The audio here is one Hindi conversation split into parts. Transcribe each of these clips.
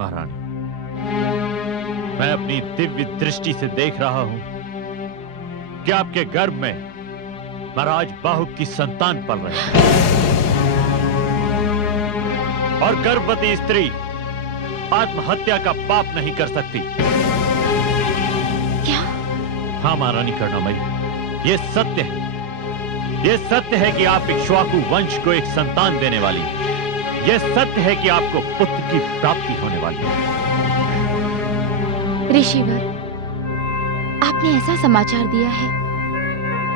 महारानी, मैं अपनी दिव्य दृष्टि से देख रहा हूं कि आपके गर्भ में महाराज बाहुक की संतान पल रही है और गर्भवती स्त्री आत्महत्या का पाप नहीं कर सकती। क्या? हाँ महारानी करुणामयी, ये सत्य है। ये सत्य है कि आप इक्ष्वाकु वंश को एक संतान देने वाली हैं। यह सत्य है कि आपको पुत्र की प्राप्ति होने वाली है। ऋषिवर, आपने ऐसा समाचार दिया है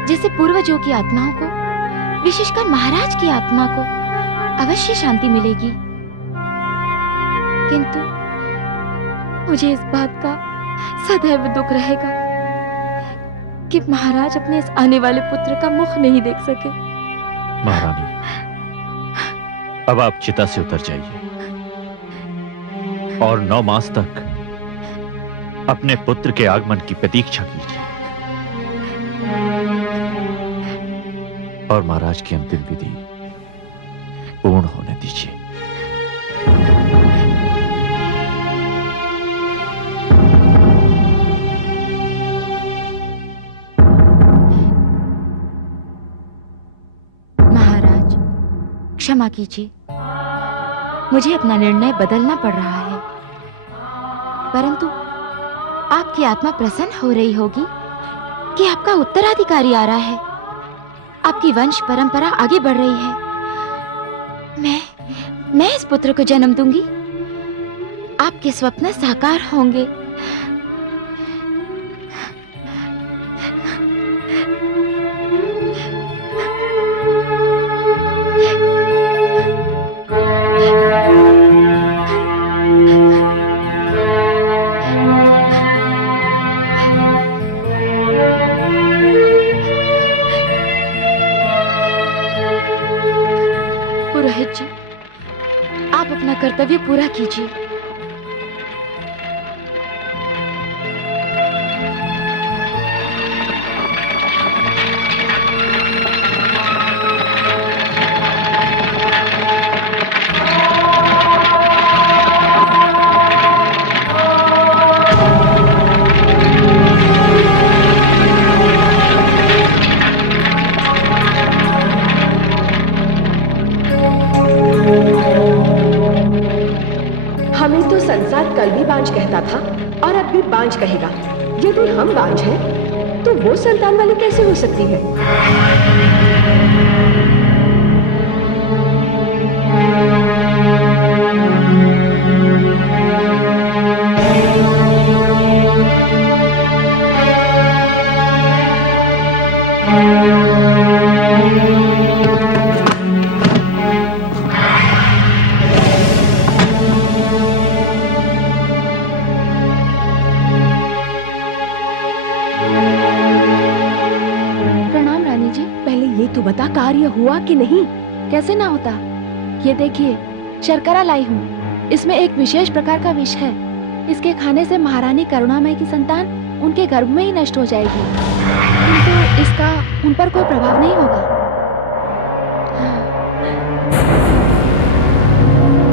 जिससे पूर्वजों की आत्माओं को, विशेषकर महाराज की आत्मा को अवश्य शांति मिलेगी। किंतु मुझे इस बात का सदैव दुख रहेगा कि महाराज अपने इस आने वाले पुत्र का मुख नहीं देख सके। महारानी, अब आप चिता से उतर जाइए और 9 मास तक अपने पुत्र के आगमन की प्रतीक्षा कीजिए और महाराज की अंतिम विधि पूर्ण होने दीजिए। महाराज, क्षमा कीजिए, मुझे अपना निर्णय बदलना पड़ रहा है, परंतु आपकी आत्मा प्रसन्न हो रही होगी कि आपका उत्तराधिकारी आ रहा है, आपकी वंश परंपरा आगे बढ़ रही है। मैं इस पुत्र को जन्म दूंगी, आपके स्वप्न साकार होंगे। पुरोहित जी, आप अपना कर्तव्य पूरा कीजिए। हमें तो संसार कल भी बांझ कहता था और अब भी बांझ कहेगा। यदि हम बांझ हैं, तो वो संतान वाली कैसे हो सकती है? प्रणाम रानी जी। पहले ये तो बता, कार्य हुआ कि नहीं? कैसे ना होता? ये देखिए, शर्करा लाई हूँ। इसमें एक विशेष प्रकार का विष है। इसके खाने से महारानी करुणामयी की संतान उनके गर्भ में ही नष्ट हो जाएगी, किंतु इसका उन पर कोई प्रभाव नहीं होगा।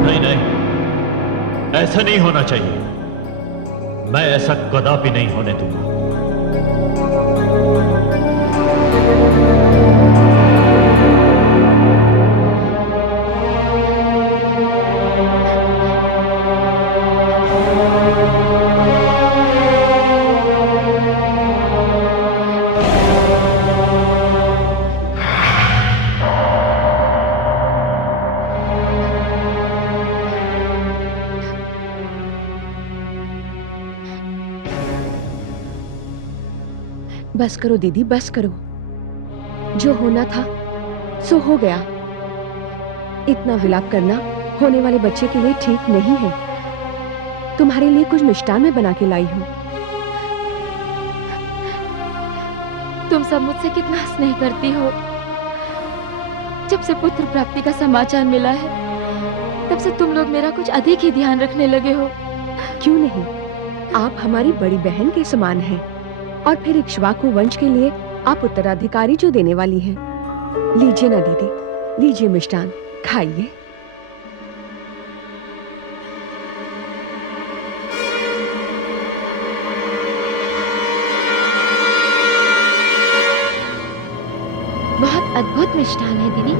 नहीं नहीं, ऐसा नहीं होना चाहिए। मैं ऐसा कदापि नहीं होने दूंगा। बस करो दीदी, बस करो। जो होना था सो हो गया। इतना विलाप करना होने वाले बच्चे के लिए ठीक नहीं है। तुम्हारे लिए कुछ मिष्टान मैं बना के लाई हूँ। तुम सब मुझसे कितना स्नेह करती हो। जब से पुत्र प्राप्ति का समाचार मिला है, तब से तुम लोग मेरा कुछ अधिक ही ध्यान रखने लगे हो। क्यों नहीं, आप हमारी बड़ी बहन के समान हैं। और फिर इक्ष्वाकु वंश के लिए आप उत्तराधिकारी जो देने वाली हैं। लीजिए ना दीदी, लीजिए मिष्टान, खाइए। अद्भुत मिष्ठान है दीदी,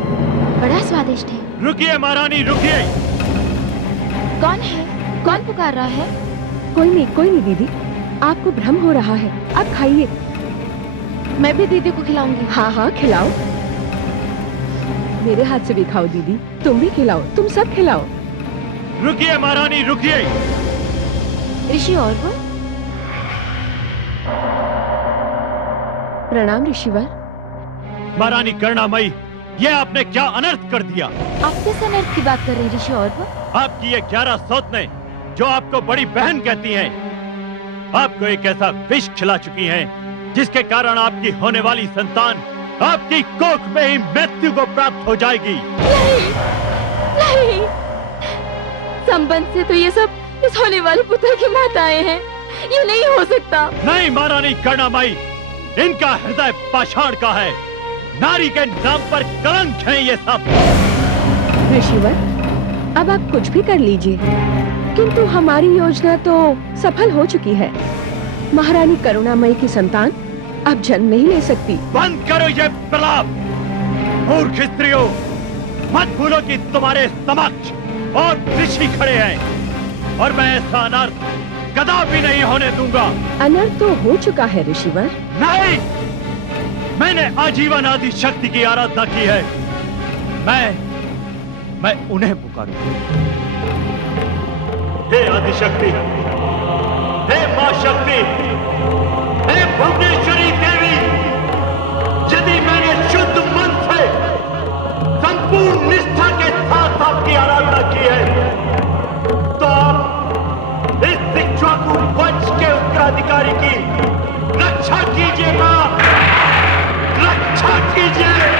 बड़ा स्वादिष्ट है। रुकिए महारानी, रुकिए। कौन है? कौन पुकार रहा है? कोई नहीं दीदी, आपको भ्रम हो रहा है। आप खाइए। मैं भी दीदी को खिलाऊंगी। हाँ खिलाओ, मेरे हाथ से भी खाओ दीदी, तुम भी खिलाओ, तुम सब खिलाओ। रुकिए महारानी, रुकिए। ऋषि और वो? प्रणाम ऋषिवर। महारानी करुणामयी, ये आपने क्या अनर्थ कर दिया? आप किस अनर्थ की बात कर रहे हैं ऋषि और वो? आपकी ये 11 सौतें जो आपको बड़ी बहन कहती हैं, आपको एक ऐसा विष खिला चुकी हैं जिसके कारण आपकी होने वाली संतान आपकी कोख में ही मृत्यु को प्राप्त हो जाएगी। नहीं, संबंध से तो ये सब इस होने वाले पुत्र की माताएं हैं। ये नहीं हो सकता। नहीं महारानी करुणामयी, इनका हृदय पाषाण का है। नारी के नाम पर कलंक है ये सब। ऋषिवर, अब आप कुछ भी कर लीजिए, किंतु हमारी योजना तो सफल हो चुकी है। महारानी करुणामयी की संतान अब जन्म नहीं ले सकती। बंद करो ये प्रलाप। मूर्ख स्त्रियों, मत भूलो कि तुम्हारे समक्ष और ऋषि खड़े हैं और मैं ऐसा अनर्थ कदापि नहीं होने दूंगा। अनर्थ तो हो चुका है ऋषिवर। नहीं, मैंने आजीवन आदि शक्ति की आराधना की है। मैं उन्हें पुकारूंगा। हे आदिशक्ति, हे मां शक्ति, हे भुवनेश्वरी देवी, यदि मैंने शुद्ध मन से संपूर्ण निष्ठा के साथ आपकी आराधना की है तो आप इस इक्ष्वाकु वंश के उत्तराधिकारी की रक्षा कीजिए मां, रक्षा कीजिए।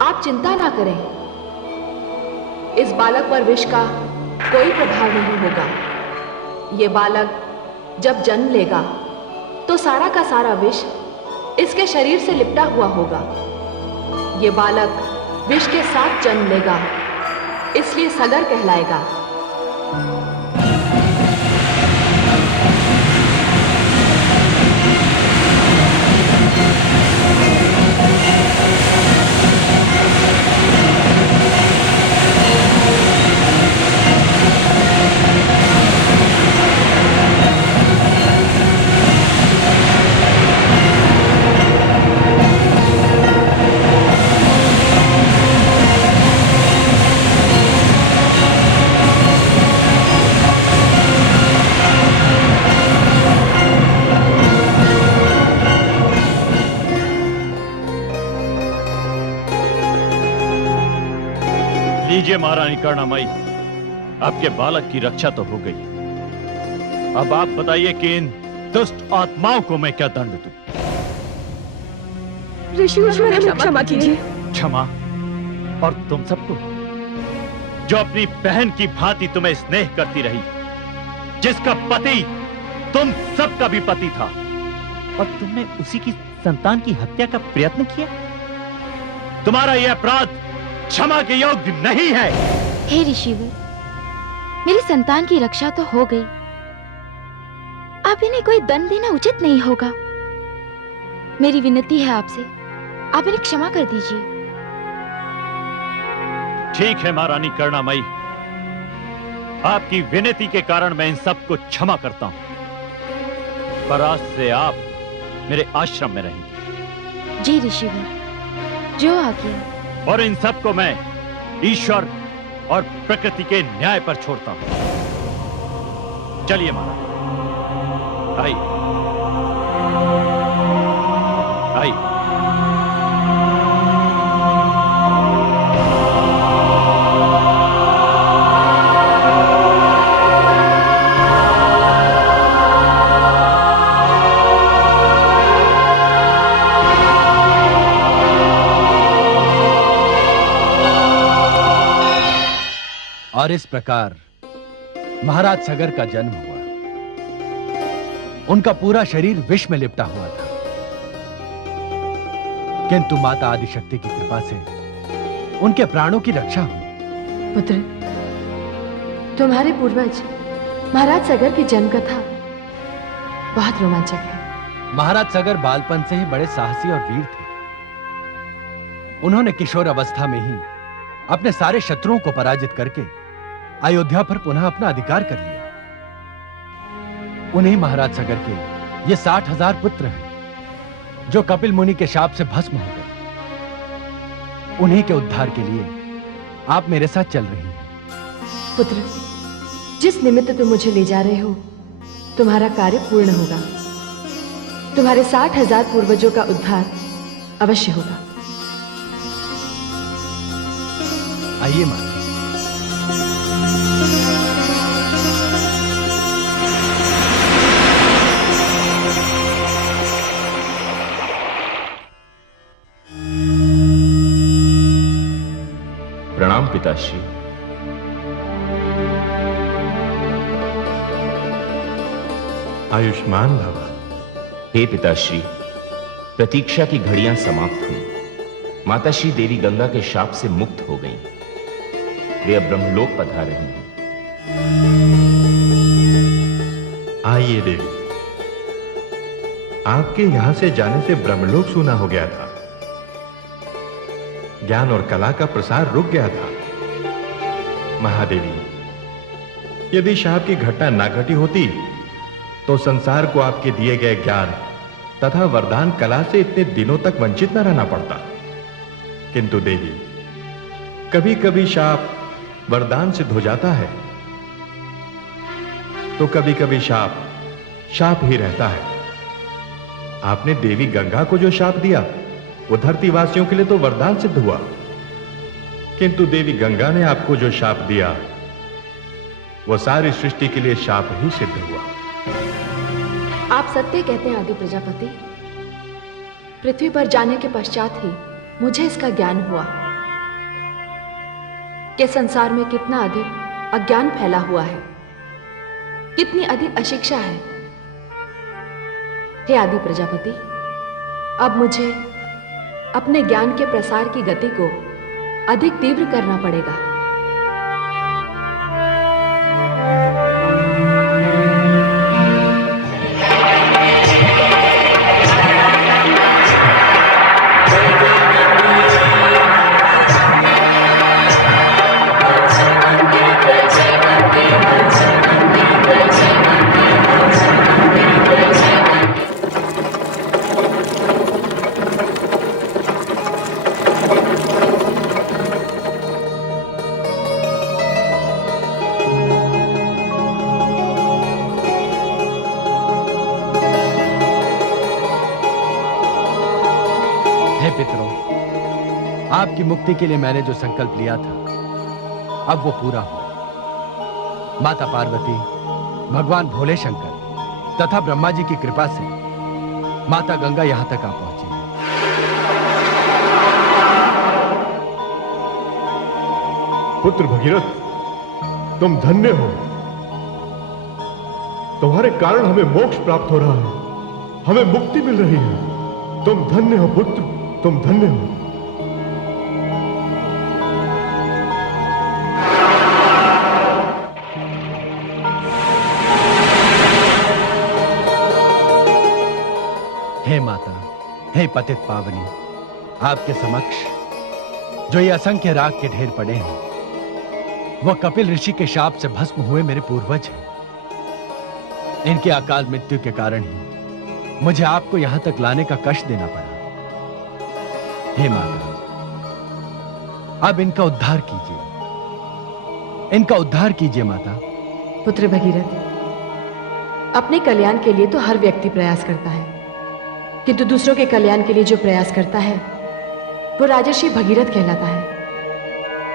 आप चिंता ना करें, इस बालक पर विष का कोई प्रभाव नहीं होगा। ये बालक जब जन्म लेगा तो सारा का सारा विष इसके शरीर से लिपटा हुआ होगा। ये बालक विष के साथ जन्म लेगा, इसलिए सगर कहलाएगा। लीजिए महारानी करुणामयी, आपके बालक की रक्षा तो हो गई। अब आप बताइए कि इन दुष्ट आत्माओं को मैं क्या दंड दूं? ऋषिवर, हमें क्षमा कीजिए। क्षमा? और तुम सबको, जो अपनी बहन की भांति तुम्हें स्नेह करती रही, जिसका पति तुम सबका भी पति था, और तुमने उसी की संतान की हत्या का प्रयत्न किया। तुम्हारा यह अपराध क्षमा के योग्य नहीं है। हे ऋषिवर, मेरी संतान की रक्षा तो हो गई, अब इन्हें कोई दंड देना उचित नहीं होगा। मेरी विनती है आपसे, आप इन्हें क्षमा कर दीजिए। ठीक है महारानी करुणामयी, आपकी विनती के कारण मैं इन सबको क्षमा करता हूं, पर आज से आप मेरे आश्रम में रहेंगे। जी ऋषिवर, जो आज्ञा। और इन सबको मैं ईश्वर और प्रकृति के न्याय पर छोड़ता हूं। चलिए महाराज, आइए आइए। और इस प्रकार महाराज सगर का जन्म हुआ। उनका पूरा शरीर विष में लिपटा हुआ था, किंतु माता आदिशक्ति की कृपा से उनके प्राणों की रक्षा हुई। पुत्र, तुम्हारे पूर्वज महाराज सगर की जन्म कथा बहुत रोमांचक है। महाराज सगर बालपन से ही बड़े साहसी और वीर थे। उन्होंने किशोर अवस्था में ही अपने सारे शत्रुओं को पराजित करके अयोध्या पर पुनः अपना अधिकार कर लिया। उन्हीं महाराज सगर के ये 60,000 पुत्र हैं जो कपिल मुनि के शाप से भस्म हो गए। उन्हीं के उद्धार के लिए आप मेरे साथ चल रही हैं। पुत्र, जिस निमित्त तुम मुझे ले जा रहे हो, तुम्हारा कार्य पूर्ण होगा। तुम्हारे 60,000 पूर्वजों का उद्धार अवश्य होगा। आइए माता। प्रणाम पिताश्री। आयुष्मान भव। हे पिताश्री, प्रतीक्षा की घड़ियां समाप्त हुई। माताश्री देवी गंगा के शाप से मुक्त हो गईं। वे अब ब्रह्मलोक पधार रही हैं। आइए देवी, आपके यहां से जाने से ब्रह्मलोक सूना हो गया था। ज्ञान और कला का प्रसार रुक गया था। महादेवी, यदि शाप की घटना ना घटी होती तो संसार को आपके दिए गए ज्ञान तथा वरदान कला से इतने दिनों तक वंचित न रहना पड़ता। किंतु देवी, कभी कभी शाप वरदान सिद्ध हो जाता है, तो कभी कभी शाप ही रहता है। आपने देवी गंगा को जो शाप दिया वो धरती वासियों के लिए तो वरदान सिद्ध हुआ, किंतु देवी गंगा ने आपको जो शाप दिया वो सारी सृष्टि के लिए शाप ही सिद्ध हुआ। आप सत्य कहते हैं आदि प्रजापति। पृथ्वी पर जाने के पश्चात ही मुझे इसका ज्ञान हुआ कि संसार में कितना अधिक अज्ञान फैला हुआ है, कितनी अधिक अशिक्षा है। हे आदि प्रजापति, अब मुझे अपने ज्ञान के प्रसार की गति को अधिक तीव्र करना पड़ेगा। आपकी मुक्ति के लिए मैंने जो संकल्प लिया था अब वो पूरा हुआ। माता पार्वती, भगवान भोले शंकर तथा ब्रह्मा जी की कृपा से माता गंगा यहां तक आ पहुंची है। पुत्र भगीरथ, तुम धन्य हो। तुम्हारे कारण हमें मोक्ष प्राप्त हो रहा है, हमें मुक्ति मिल रही है। तुम धन्य हो पुत्र, तुम धन्य हो। हे माता, हे पतित पावनी, आपके समक्ष जो ये असंख्य राग के ढेर पड़े हैं वह कपिल ऋषि के शाप से भस्म हुए मेरे पूर्वज हैं। इनके अकाल मृत्यु के कारण ही मुझे आपको यहां तक लाने का कष्ट देना पड़ा। हे माता, अब इनका उद्धार कीजिए, इनका उद्धार कीजिए माता। पुत्र भगीरथ, अपने कल्याण के लिए तो हर व्यक्ति प्रयास करता है, किंतु दूसरों के कल्याण के लिए जो प्रयास करता है वो राजर्षि भगीरथ कहलाता है।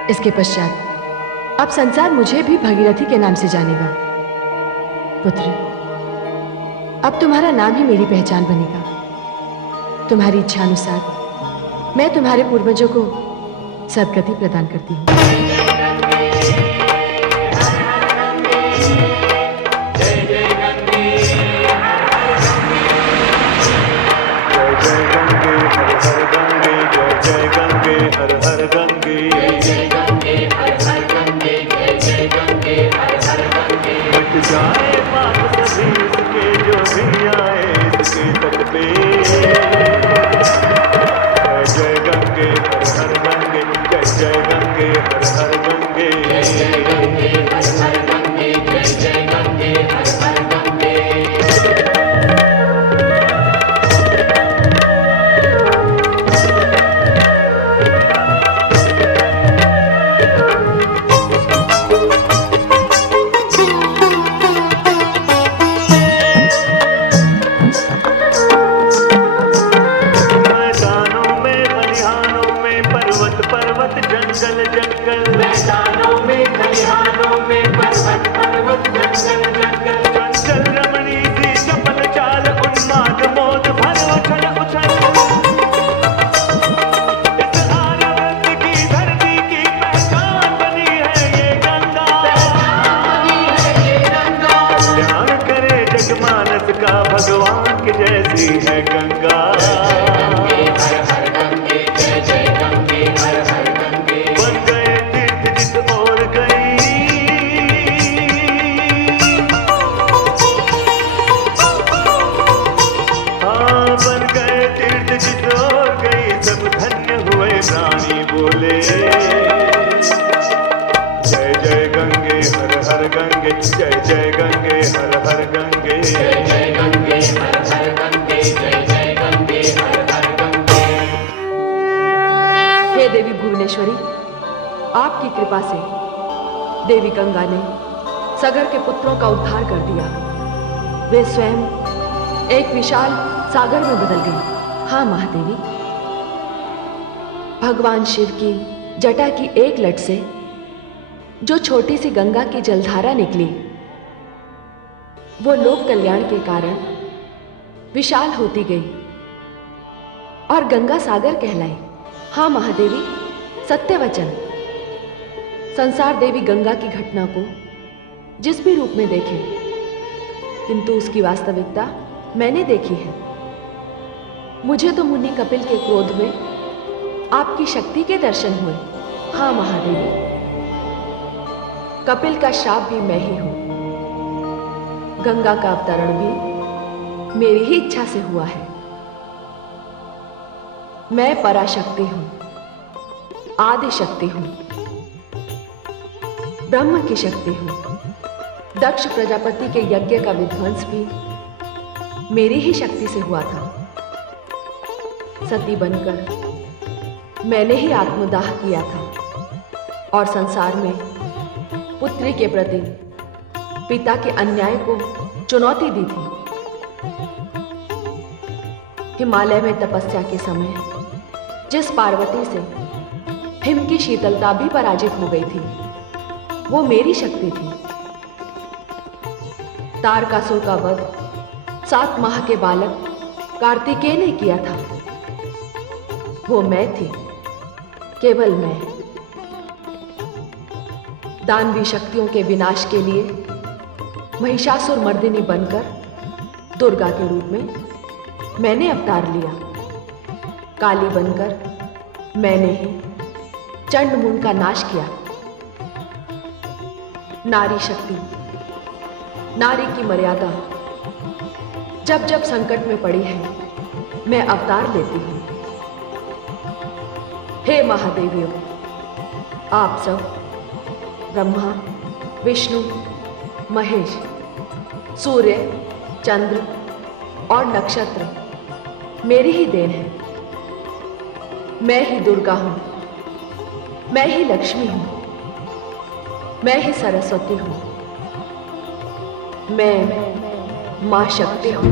इसके पश्चात अब संसार मुझे भी भगीरथी के नाम से जानेगा। पुत्र, अब तुम्हारा नाम ही मेरी पहचान बनेगा। तुम्हारी इच्छा अनुसार मैं तुम्हारे पूर्वजों को सद्गति प्रदान करती हूँ। हर गंगे, जय जय गंगे, हर हर गंगे, जय जय गंगे, हर हर गंगे, जय जय गंगे, हर हर गंगे। मिट जाए पाप सभी इसके जो भी आए इसके तट पे, जय जय गंगे, हर हर गंगे, जय जय गंगे, हर हर गंगे, जय जय गंगे, हर हर गंगे, जय जय गंगे, हर हर गंगे। जंगल जंगल मैदानों में खलिहानों में पर्वत पर्वत जंगल जंगल चंचल रमणी सी चपल चाल उन्माद मोद भर उछल उछल, इस आर्यवर्त की धरती की पहचान बनी है ये गंगा, कल्याण करे जगमानस का भगवान की जैसी है गंगा। प्राणी बोले जय जय गंगे, हर हर गंगे, जय जय गंगे, हर हर गंगे, जय जय गंगे, हर हर गंगे, जय जय गंगे, हर हर गंगे। हे देवी भुवनेश्वरी, आपकी कृपा से देवी गंगा ने सागर के पुत्रों का उद्धार कर दिया। वे स्वयं एक विशाल सागर में बदल गई। हाँ महादेवी, भगवान शिव की जटा की एक लट से जो छोटी सी गंगा की जलधारा निकली, वो लोक कल्याण के कारण विशाल होती गई और गंगा सागर कहलाई। हाँ महादेवी, सत्य वचन। संसार देवी गंगा की घटना को जिस भी रूप में देखे, किंतु उसकी वास्तविकता मैंने देखी है। मुझे तो मुनि कपिल के क्रोध में आपकी शक्ति के दर्शन हुए। हाँ महादेवी, कपिल का श्राप भी मैं ही हूं, गंगा का अवतरण भी मेरी ही इच्छा से हुआ है। मैं पराशक्ति हूं, आदि शक्ति हूं, ब्रह्म की शक्ति हूं। दक्ष प्रजापति के यज्ञ का विध्वंस भी मेरी ही शक्ति से हुआ था। सती बनकर मैंने ही आत्मदाह किया था और संसार में पुत्री के प्रति पिता के अन्याय को चुनौती दी थी। हिमालय में तपस्या के समय जिस पार्वती से हिम की शीतलता भी पराजित हो गई थी, वो मेरी शक्ति थी। तारकासुर का वध 7 माह के बालक कार्तिकेय ने किया था। वो मैं थी, केवल मैं। दानवी शक्तियों के विनाश के लिए महिषासुर मर्दिनी बनकर दुर्गा के रूप में मैंने अवतार लिया। काली बनकर मैंने ही चंडमुंड का नाश किया। नारी शक्ति, नारी की मर्यादा जब जब संकट में पड़ी है, मैं अवतार लेती हूं। हे महादेवियों, आप सब ब्रह्मा, विष्णु, महेश, सूर्य, चंद्र और नक्षत्र मेरी ही देन है। मैं ही दुर्गा हूं, मैं ही लक्ष्मी हूं, मैं ही सरस्वती हूं, मैं मां शक्ति हूं।